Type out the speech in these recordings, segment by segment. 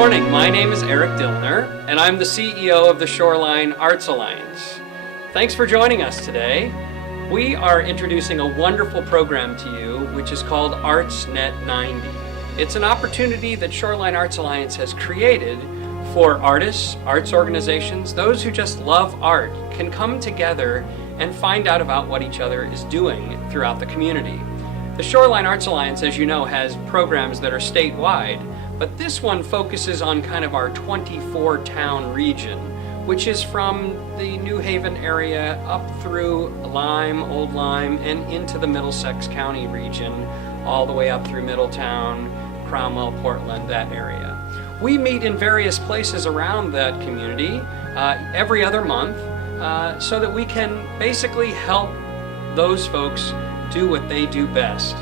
morning, my name is Eric Dillner, and I'm the CEO of the Shoreline Arts Alliance. Thanks for joining us today. We are introducing a wonderful program to you, which is called Arts Net90. It's an opportunity that Shoreline Arts Alliance has created for artists, arts organizations, those who just love art, can come together and find out about what each other is doing throughout the community. The Shoreline Arts Alliance, as you know, has programs that are statewide, but this one focuses on kind of our 24-town region, which is from the New Haven area up through Lyme, Old Lyme, and into the Middlesex County region, all the way up through Middletown, Cromwell, Portland, that area. We meet in various places around that community every other month so that we can basically help those folks do what they do best.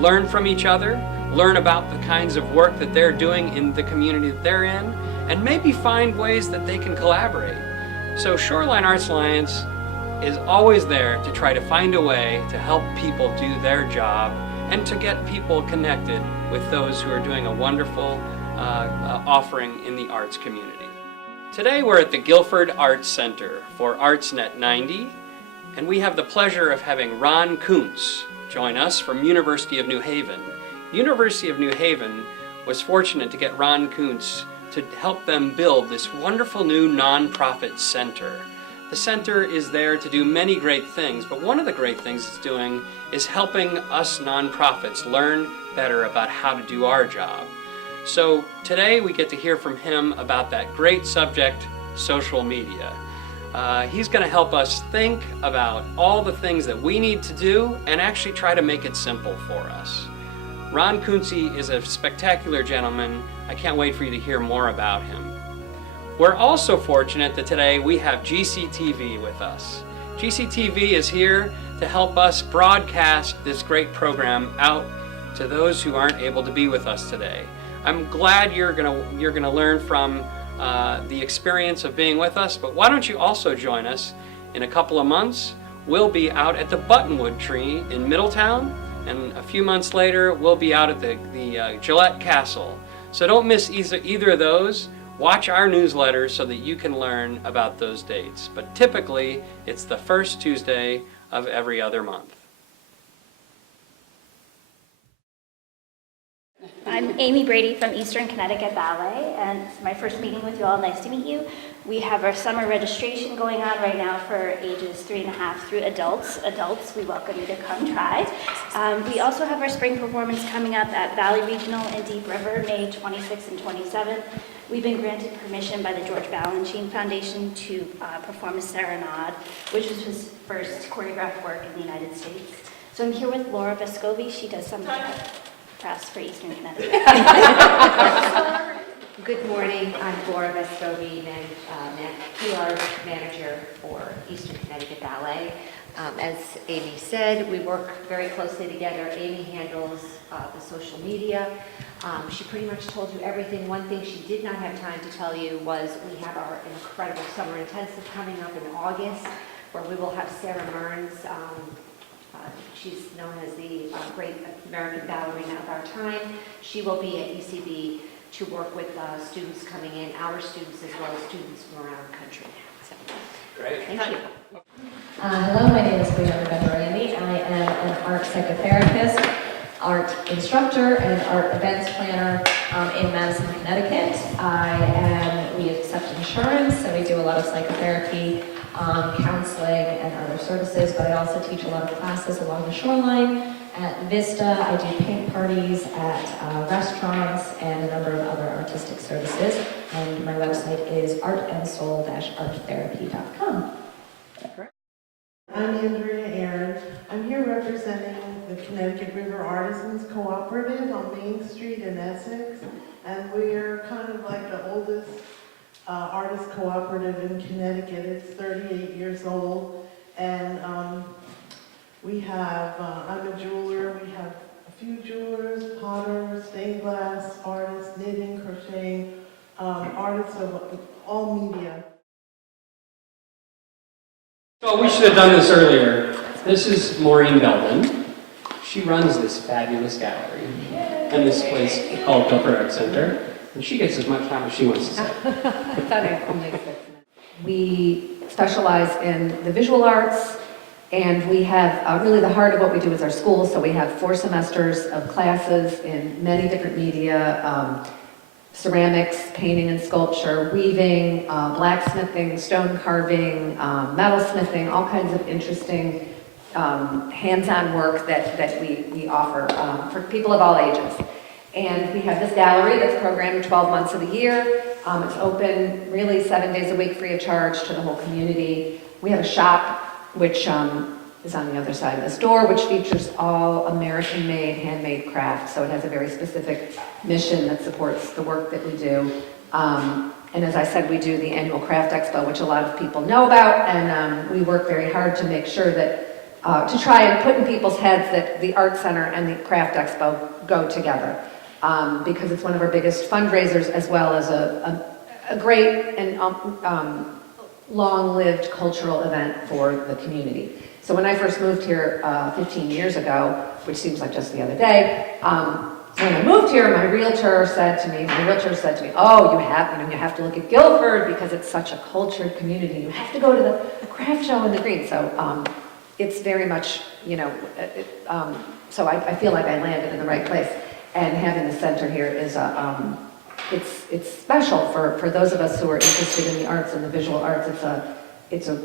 Learn from each other, learn about the kinds of work that they're doing in the community that they're in, and maybe find ways that they can collaborate. So Shoreline Arts Alliance is always there to try to find a way to help people do their job and to get people connected with those who are doing a wonderful offering in the arts community. Today we're at the Guilford Arts Center for Arts Net90, and we have the pleasure of having Ron Kuntz join us from University of New Haven. University of New Haven was fortunate to get Ron Kuntz to help them build this wonderful new nonprofit center. The center is there to do many great things, but one of the great things it's doing is helping us nonprofits learn better about how to do our job. So today we get to hear from him about that great subject, social media. He's going to help us think about all the things that we need to do and actually try to make it simple for us. Ron Kuntz is a spectacular gentleman. I can't wait for you to hear more about him. We're also fortunate that today we have GCTV with us. GCTV is here to help us broadcast this great program out to those who aren't able to be with us today. I'm glad you're gonna learn from the experience of being with us, but why don't you also join us in a couple of months? We'll be out at the Buttonwood Tree in Middletown, and a few months later we'll be out at the Gillette Castle. So don't miss either of those. Watch our newsletter so that you can learn about those dates. But typically it's the first Tuesday of every other month. I'm Amy Brady from Eastern Connecticut Ballet, and it's my first meeting with you all. Nice to meet you. We have our summer registration going on right now for ages 3.5 through adults. Adults, we welcome you to come try. We also have our spring performance coming up at Valley Regional in Deep River, May 26th and 27th. We've been granted permission by the George Balanchine Foundation to perform a serenade, which was his first choreographed work in the United States. So I'm here with Laura Vescovi. She does some press for Eastern Connecticut. Good morning. I'm Laura Vescovi, PR manager for Eastern Connecticut Ballet. As Amy said, we work very closely together. Amy handles the social media. She pretty much told you everything. One thing she did not have time to tell you was we have our incredible summer intensive coming up in August, where we will have Sarah Mearns. She's known as the great American ballerina of our time. She will be at ECB to work with students coming in, our students as well as students from around the country. So, Great. Thank you. Hello, my name is Brianna Benarami. I am an art psychotherapist, art instructor, and art events planner in Madison, Connecticut. We accept insurance, so we do a lot of psychotherapy, counseling, and other services, but I also teach a lot of classes along the shoreline. At Vista, I do paint parties at restaurants and a number of other artistic services. And my website is artandsoul-arttherapy.com. I'm Andrea Aaron. I'm here representing the Connecticut River Artisans Cooperative on Main Street in Essex. And we're kind of like the oldest artist cooperative in Connecticut. It's 38 years old. And we have, I'm a jeweler, we have a few jewelers, potters, stained glass artists, knitting, crocheting, artists of all media. So we should have done this earlier. This is Maureen Belden. She runs this fabulous gallery and this place called Guilford Art Center. And she gets as much time as she wants to say. I thought I only 6 minutes. We specialize in the visual arts, and we have really the heart of what we do is our school. So we have 4 semesters of classes in many different media, ceramics, painting and sculpture, weaving, blacksmithing, stone carving, metalsmithing, all kinds of interesting hands-on work that we offer for people of all ages. And we have this gallery that's programmed 12 months of the year. It's open really 7 days a week free of charge to the whole community. We have a shop which is on the other side of the store, which features all American-made, handmade crafts. So it has a very specific mission that supports the work that we do. And as I said, we do the annual Craft Expo, which a lot of people know about, and we work very hard to make sure that, to try and put in people's heads that the Art Center and the Craft Expo go together. Because it's one of our biggest fundraisers, as well as a great and long-lived cultural event for the community. So when I first moved here 15 years ago, which seems like just the other day, when I moved here, my realtor said to me, oh, you have to look at Guilford because it's such a cultured community. You have to go to the craft show in the green. So it's very much, so I feel like I landed in the right place. And having the center here is it's special for those of us who are interested in the arts and the visual arts. It's a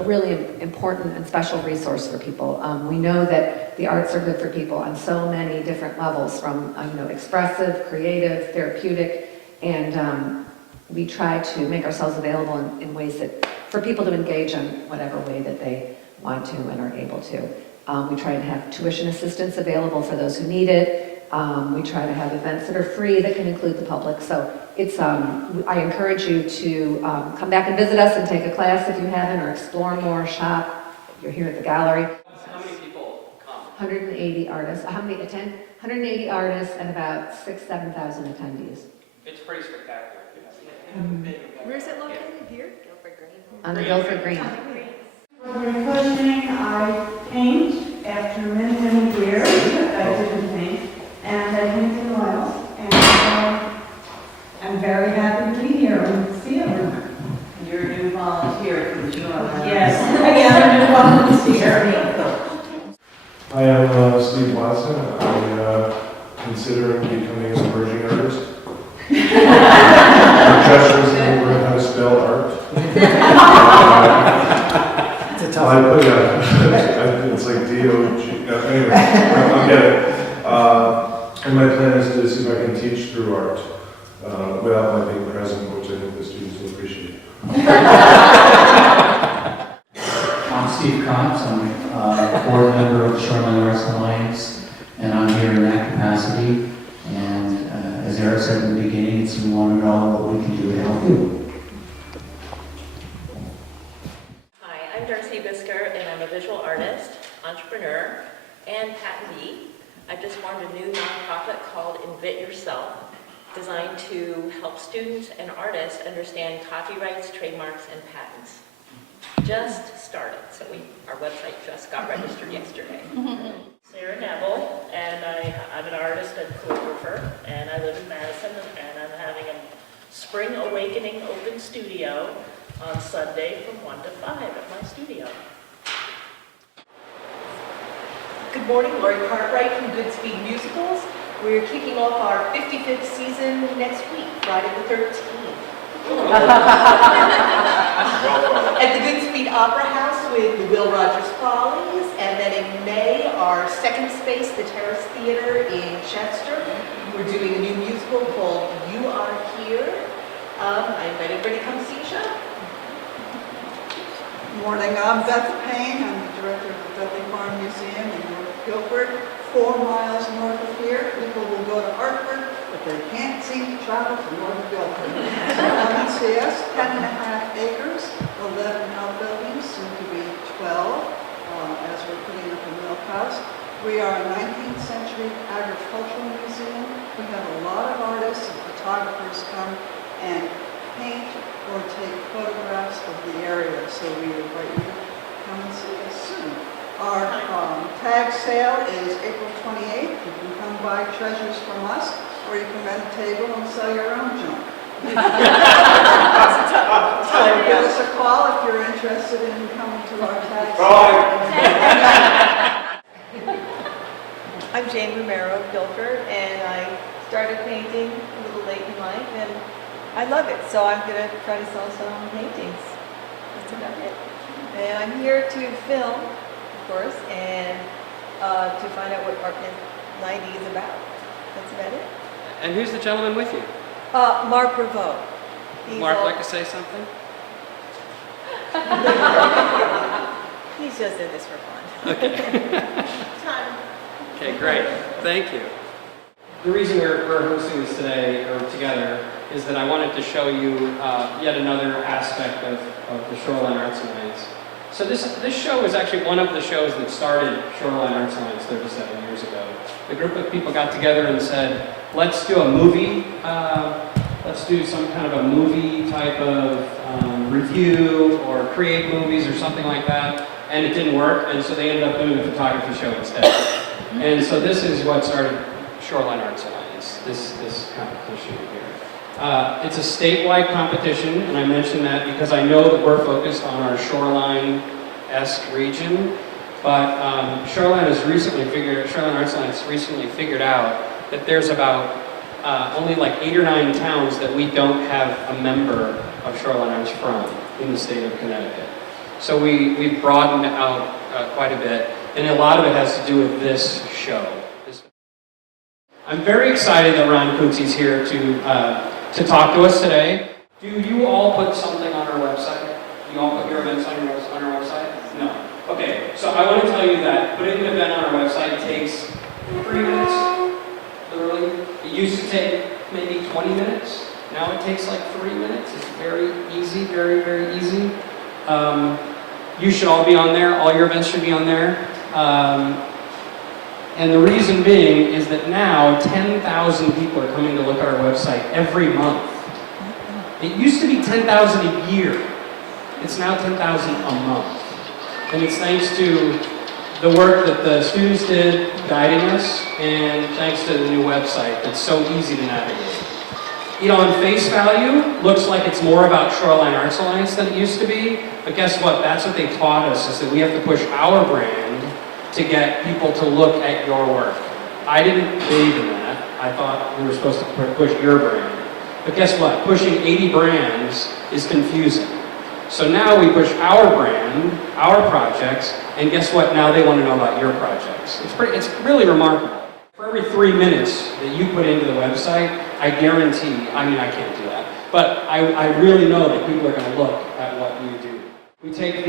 really important and special resource for people. We know that the arts are good for people on so many different levels, from expressive, creative, therapeutic, and we try to make ourselves available in ways that for people to engage in whatever way that they want to and are able to. We try to have tuition assistance available for those who need it. We try to have events that are free that can include the public. So it's, I encourage you to come back and visit us and take a class if you haven't, or explore more, shop. You're here at the gallery. How many people come? 180 artists. How many attend? 180 artists and about 7,000 attendees. It's pretty spectacular. Where is it located? Here? On the Guilford Green. For refreshing, I paint after many, many years. I didn't paint, and I paint in oils, and I'm very happy to be here and see everyone. You're a new volunteer for the job. Yes, I am a volunteer. Hi, I'm Steve Watson. I'm considering becoming an emerging artist. Professors and learn how to spell art. It's a tough one. It's like D-O-G. No, anyway, I'll get it. And my plan is to see if I can teach through art without my being present, which I think the students will appreciate. I'm Steve Cox. I'm a board member of the Shoreline Arts Alliance, and I'm here in that capacity. And as Eric said in the beginning, we want to know what we can do to help you. Hi, I'm Darcy Bisker, and I'm a visual artist, entrepreneur, and patentee. I've just formed a new nonprofit called Invent Yourself, designed to help students and artists understand copyrights, trademarks, and patents. Just started, so our website just got registered yesterday. Sarah Neville, and I'm an artist and calligrapher, and I live in Madison, and I'm having a Spring Awakening open studio on Sunday from 1 to 5 at my studio. Good morning, Lori Cartwright from Goodspeed Musicals. We're kicking off our 55th season next week, Friday the 13th. At the Goodspeed Opera House with the Will Rogers Follies, and then in May, our second space, the Terrace Theater in Chester. We're doing a new musical called You Are Here. I invite everybody to come see a show. Good morning, I'm Beth Payne. I'm the director of the Dudley Farm Museum in North Guilford, 4 miles north of here. People will go to Hartford, but they can't seem to travel to North Guilford. So come and see us, 10.5 acres, 11 outbuildings, soon to be 12, as we're putting up a milk house. We are a 19th century agricultural museum. We have a lot of artists and photographers come and paint or take photographs of the area, so we invite you to come and see us soon. Our tag sale is April 28th. You can come buy treasures from us. or you can rent a table and sell your own junk. So give us a call if you're interested in coming to our tax. I'm Jane Romero of Guilford, and I started painting a little late in life, and I love it, so I'm going to try to sell some paintings. That's about it. And I'm here to film, of course, and to find out what Net90 is about. That's about it. And who's the gentleman with you? Mark Reveau. Mark, like to say something? He's just in this for fun. Okay. Time. Okay, great. Thank you. The reason we're hosting this today, or together, is that I wanted to show you yet another aspect of the Shoreline Arts Alliance. So this show is actually one of the shows that started Shoreline Arts Alliance 37 years ago. The group of people got together and said, let's do a movie, let's do some kind of a movie type of review or create movies or something like that, and it didn't work, and so they ended up doing a photography show instead. And so this is what started Shoreline Arts Alliance, this competition here. It's a statewide competition, and I mention that because I know that we're focused on our shoreline-esque region, but Shoreline Arts Alliance recently figured out that there's about only like 8 or 9 towns that we don't have a member of Shoreline Arts from in the state of Connecticut. So we've broadened out quite a bit, and a lot of it has to do with this show. I'm very excited that Ron Kuntzi's here to talk to us today. Do you all put something on our website? Do you all put your events on our website? No. Okay, so I want to tell you that putting an event on our website takes 3 minutes, literally. It used to take maybe 20 minutes. Now it takes like 3 minutes. It's very easy, very, very easy. You should all be on there. All your events should be on there. And the reason being is that now 10,000 people are coming to look at our website every month. It used to be 10,000 a year. It's now 10,000 a month. And it's thanks to the work that the students did guiding us, and thanks to the new website that's so easy to navigate. You know, on face value, looks like it's more about Shoreline Arts Alliance than it used to be, but guess what? That's what they taught us, is that we have to push our brand to get people to look at your work. I didn't believe in that. I thought we were supposed to push your brand. But guess what? Pushing 80 brands is confusing. So now we push our brand, our projects, and guess what? Now they want to know about your projects. It's really remarkable. For every 3 minutes that you put into the website, I guarantee, I mean, I can't do that, but I really know that people are going to look at what you do. We take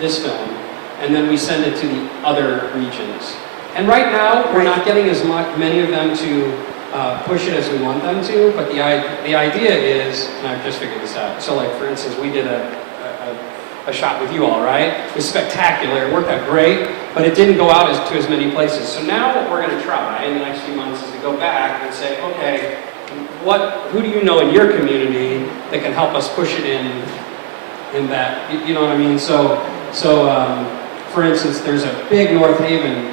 this film, and then we send it to the other regions. And right now, we're not getting as many of them to push it as we want them to, but the idea is, and I've just figured this out, so like for instance, we did a shot with you all, right? It was spectacular, it worked out great, but it didn't go out to as many places. So now what we're going to try in the next few months is to go back and say, okay, who do you know in your community that can help us push it in that, you know what I mean? So for instance, there's a big North Haven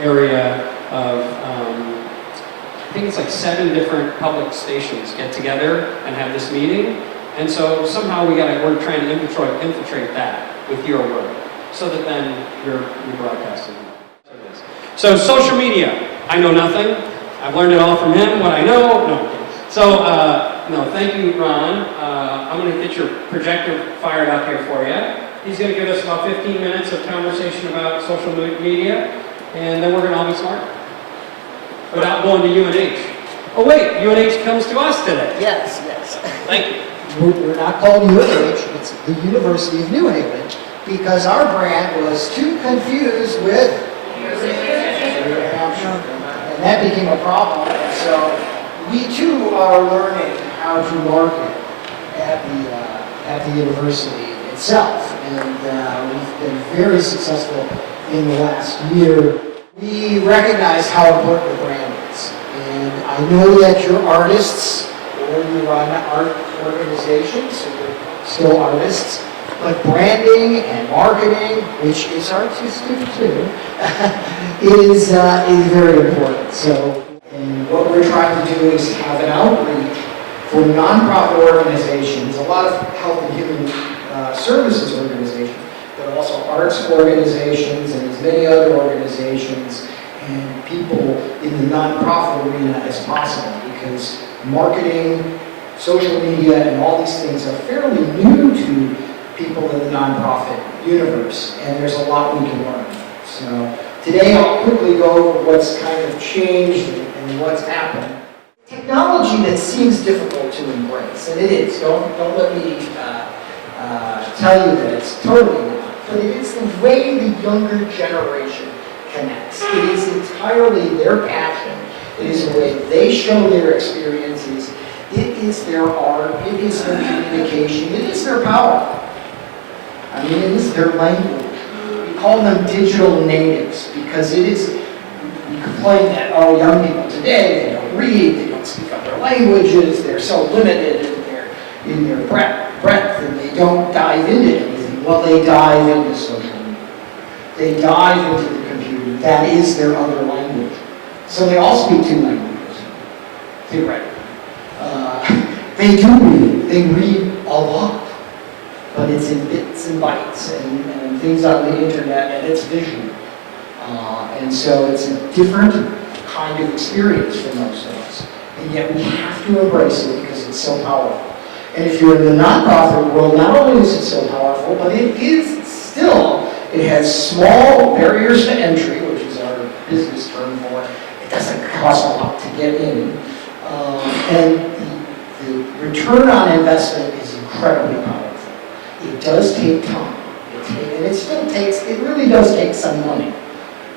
area of, I think it's like 7 different public stations get together and have this meeting. And so somehow we're trying to infiltrate that with your work, so that then you're broadcasting. So social media, I know nothing. I've learned it all from him, what I know. No. So, no, thank you, Ron. I'm going to get your projector fired up here for you. He's going to give us about 15 minutes of conversation about social media, and then we're going to all be smart. Without going to UNH. Oh wait, UNH comes to us today. Yes. Thank you. We're not called UNH, it's the University of New Haven, because our brand was too confused with New Hampshire. And that became a problem. And so we too are learning how to market at the university itself. And we've been very successful in the last year. We recognize how important the brand is. And I know that you're artists, or you run art organizations, so you're still artists, But branding and marketing, which is artistic too, is very important. So, and what we're trying to do is have an outreach for nonprofit organizations, a lot of health and human services organizations, but also arts organizations and as many other organizations and people in the nonprofit arena as possible, because marketing, social media, and all these things are fairly new to people in the nonprofit universe, and there's a lot we can learn. So today I'll quickly go over what's kind of changed and what's happened. Technology that seems difficult to embrace, and it is. Don't let me tell you that it's totally not, but it is the way the younger generation connects. It is entirely their passion. It is the way they show their experiences. It is their art. It is their communication. It is their power. I mean, it is their language. We call them digital natives because it is, we complain that, oh, young people today, they don't read, they don't speak other languages, they're so limited in their breadth, and they don't dive into anything. Well, they dive into social media. They dive into the computer. That is their other language. So they all speak two languages, theoretically. They do read. They read a lot. But it's in bits and bytes and things on the internet, and it's visual. And so it's a different kind of experience for most of us. And yet we have to embrace it because it's so powerful. And if you're in the nonprofit world, not only is it so powerful, but it is still, it has small barriers to entry, which is our business term for it. It doesn't cost a lot to get in. And the return on investment is incredibly powerful. It does take time, and it really does take some money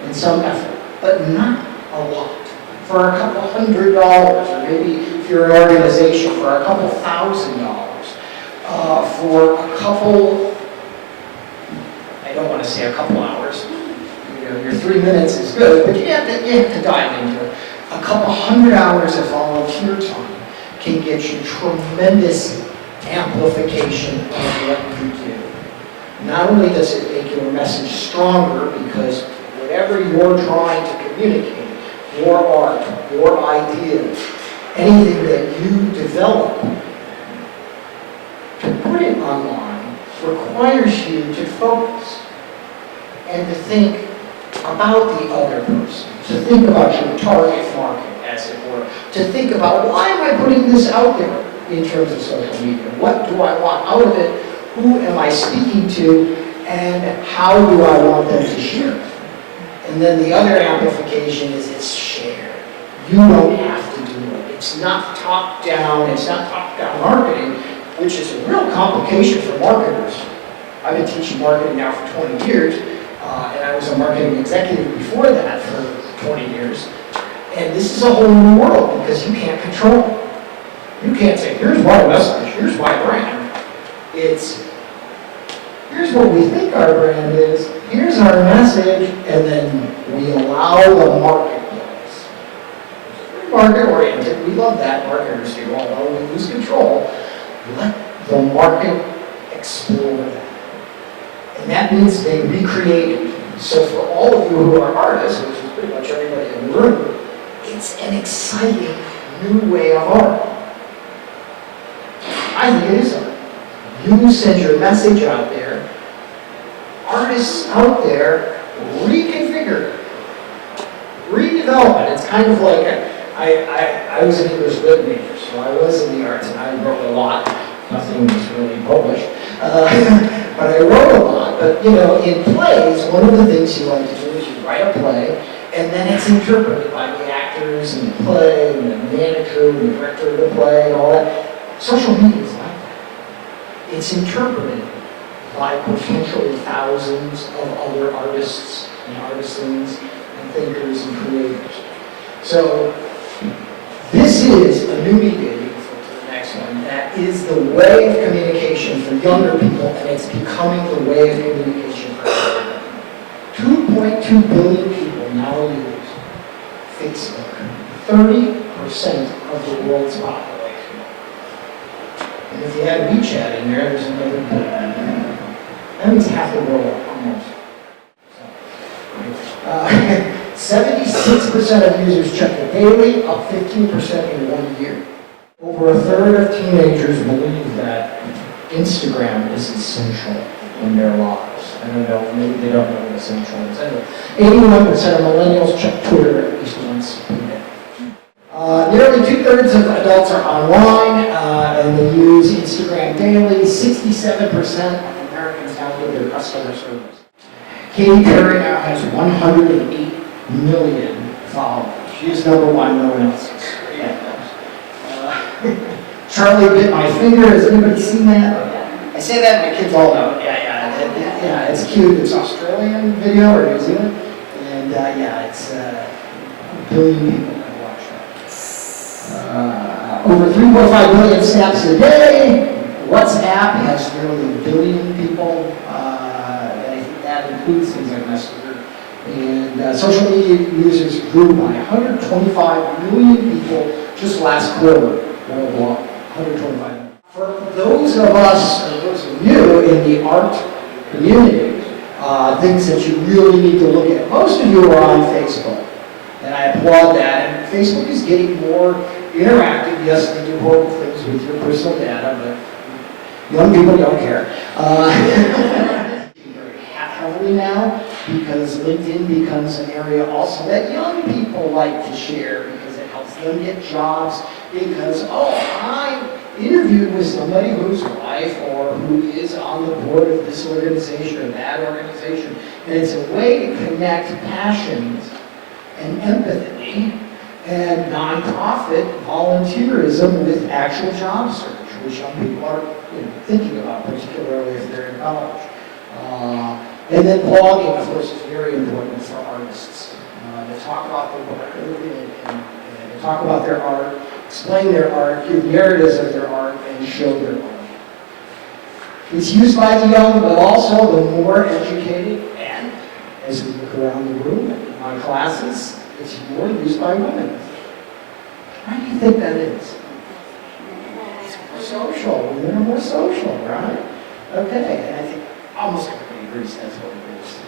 and some effort, but not a lot. For a couple $100, or maybe if you're an organization, for a couple $1,000, for a couple, I don't want to say a couple hours, your 3 minutes is good, but you have to dive into it. A couple 100 hours of volunteer time can get you tremendous amplification of what you do. Not only does it make your message stronger, because whatever you're trying to communicate, your art, your ideas, anything that you develop, to put it online requires you to focus and to think about the other person, to think about your target market, as it were, to think about, why am I putting this out there in terms of social media? What do I want out of it? Who am I speaking to? And how do I want them to share it? And then the other amplification is it's shared. You don't have to do it. It's not top-down. It's not top-down marketing, which is a real complication for marketers. I've been teaching marketing now for 20 years, and I was a marketing executive before that for 20 years. And this is a whole new world because you can't control it. You can't say, here's my message, here's my brand. It's, here's what we think our brand is, here's our message, and then we allow the marketplace. We're market-oriented, we love that, marketers do, although we lose control. Let the market explore that. And that means they recreate it. So for all of you who are artists, which is pretty much everybody in the room, it's an exciting new way of art. I think it is art. You send your message out there, artists out there reconfigure it, redevelop it. It's kind of like, I was an English lit major, so I was in the arts and I wrote a lot. Nothing was really published, but I wrote a lot. But in plays, one of the things you like to do is you write a play, and then it's interpreted by the actors and the play, and the manager and the director of the play, and all that. Social media is like that. It's interpreted by potentially thousands of other artists and artisans and thinkers and creators. So this is a new media, to the next one, that is the way of communication for younger people, and it's becoming the way of communication for everyone. 2.2 billion people now use Facebook, 30% of the world's population. And if you add WeChat in there, there's another billion. That means half the world, almost. 76% of users check it daily, up 15% in 1 year. Over a third of teenagers believe that Instagram is essential in their lives. I don't know, maybe they don't know what essential is. Anyway, 81% of millennials check Twitter at least once per day. Nearly 2/3 of adults are online, and they use Instagram daily. 67% of Americans download their customer service. Katy Perry now has 108 million followers. She is number one, no one else is. Charlie Bit My Finger, has anybody seen that? I say that, my kids all know. Yeah, it's cute. It's Australian video or New Zealand, and it's a billion people can watch that. Over 3.5 billion snaps a day. WhatsApp has nearly 1 billion people. And I think that includes things like Messenger. And social media users grew by 125 million people just last quarter worldwide. 125 million. For those of us, or those of you in the art community, things that you really need to look at. Most of you are on Facebook, and I applaud that. And Facebook is getting more interactive. Yes, they do horrible things with your personal data, but young people don't care. Very heavily now, because LinkedIn becomes an area also that young people like to share because it helps them get jobs. Because, I interviewed with somebody whose wife or who is on the board of this organization or that organization, and it's a way to connect passions and empathy and nonprofit volunteerism with actual job search, which young people are thinking about, particularly if they're in college. And then blogging, of course, is very important for artists. To talk about their work and to talk about their art, explain their art, give narratives of their art, and show their art. It's used by the young, but also the more educated, and as we look around the room in my classes, it's more used by women. Why do you think that is? It's more social. Women are more social, right? Okay, and I think almost everybody agrees that's what it is.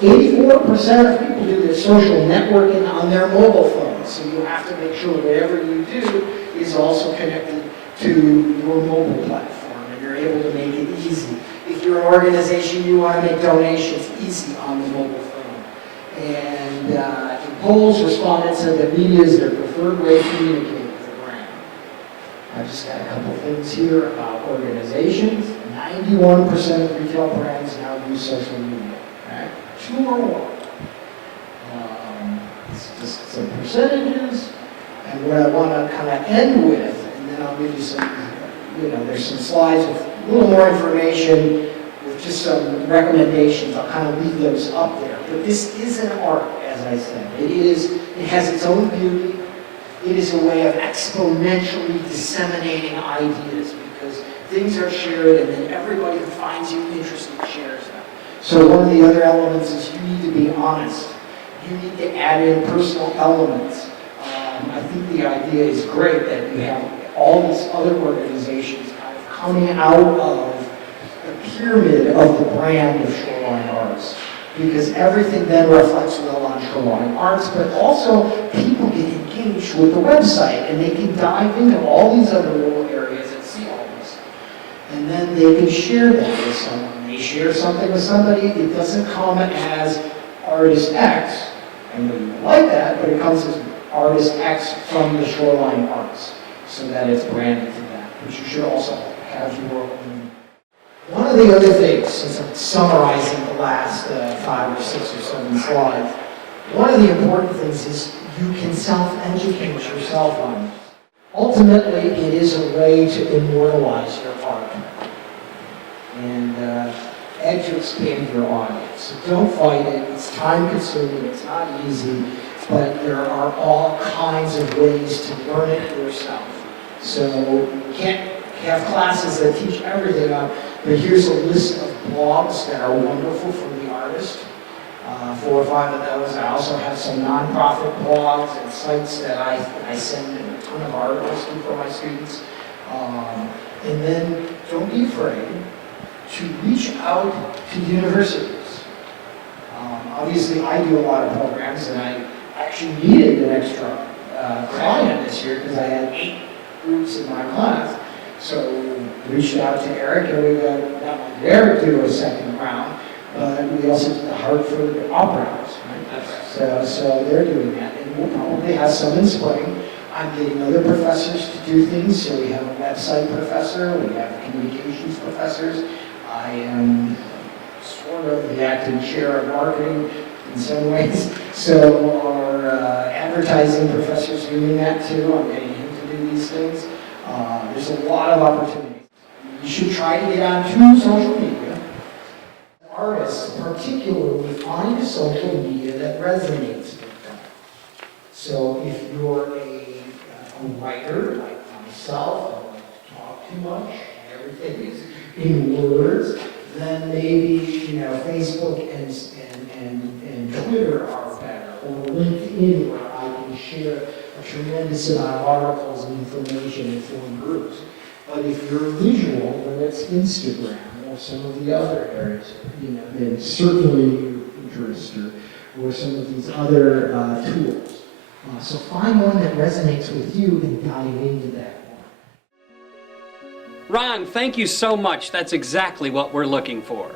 84% of people do their social networking on their mobile phones, so you have to make sure whatever you do is also connected to your mobile platform, and you're able to make it easy. If you're an organization, you want to make donations easy on the mobile phone. And in polls, respondents said that media is their preferred way to communicate with the brand. I've just got a couple things here about organizations. 91% of retail brands now use social media. Right? 2 or more. It's just some percentages, and what I want to kind of end with, and then I'll give you some, there's some slides with a little more information, with just some recommendations. I'll kind of leave those up there. But this is an art, as I said. It has its own beauty. It is a way of exponentially disseminating ideas, because things are shared, and then everybody who finds you interesting shares them. So one of the other elements is you need to be honest. You need to add in personal elements. I think the idea is great that you have all these other organizations kind of coming out of the pyramid of the brand of Shoreline Arts, because everything then reflects well on Shoreline Arts, but also people get engaged with the website, and they can dive into all these other little areas and see all this. And then they can share that with someone. They share something with somebody, it doesn't come as Artist X, I know you like that, but it comes as Artist X from the Shoreline Arts, so that it's branded for that. But you should also have your own. One of the other things, since I'm summarizing the last 5 or 6 or 7 slides, one of the important things is you can self-educate yourself on it. Ultimately, it is a way to immortalize your art and to expand your audience. So don't fight it. It's time-consuming. It's not easy, but there are all kinds of ways to learn it yourself. So you can't have classes that teach everything on, but here's a list of blogs that are wonderful from the artist. 4 or 5 of those. I also have some nonprofit blogs and sites that I send a ton of articles to for my students. And then don't be afraid to reach out to universities. Obviously, I do a lot of programs, and I actually needed an extra client this year because I had 8 groups in my class. So reached out to Eric, and we got not only Eric to do a second round, but we also did the Hartford Opera House, right? So they're doing that, and we'll probably have some in spring. I'm getting other professors to do things, so we have a website professor, we have communications professors. I am sort of the acting chair of marketing in some ways, so our advertising professor's doing that too. I'm getting him to do these things. There's a lot of opportunities. You should try to get onto social media. Artists particularly find social media that resonates with them. So if you're a writer, like myself, I like to talk too much, and everything is in words, then maybe, Facebook and Twitter are better, or LinkedIn, where I can share a tremendous amount of articles and information in 4 groups. But if you're visual, then it's Instagram or some of the other areas, that certainly Pinterest or some of these other tools. So find one that resonates with you and dive into that one. Ron, thank you so much. That's exactly what we're looking for.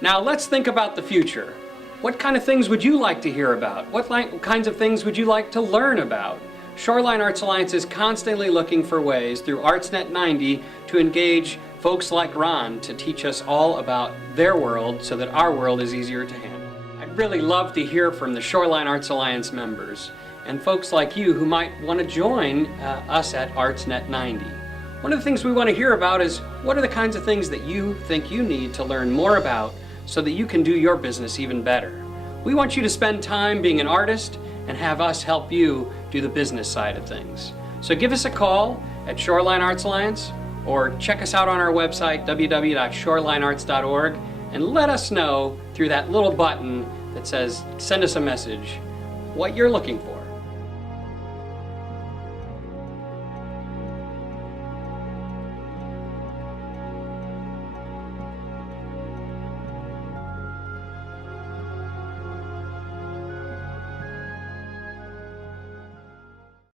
Now let's think about the future. What kind of things would you like to hear about? What kinds of things would you like to learn about? Shoreline Arts Alliance is constantly looking for ways through Net90 to engage folks like Ron to teach us all about their world so that our world is easier to handle. I'd really love to hear from the Shoreline Arts Alliance members and folks like you who might want to join us at Net90. One of the things we want to hear about is what are the kinds of things that you think you need to learn more about so that you can do your business even better. We want you to spend time being an artist and have us help you do the business side of things. So give us a call at Shoreline Arts Alliance or check us out on our website, www.shorelinearts.org, and let us know through that little button that says send us a message what you're looking for.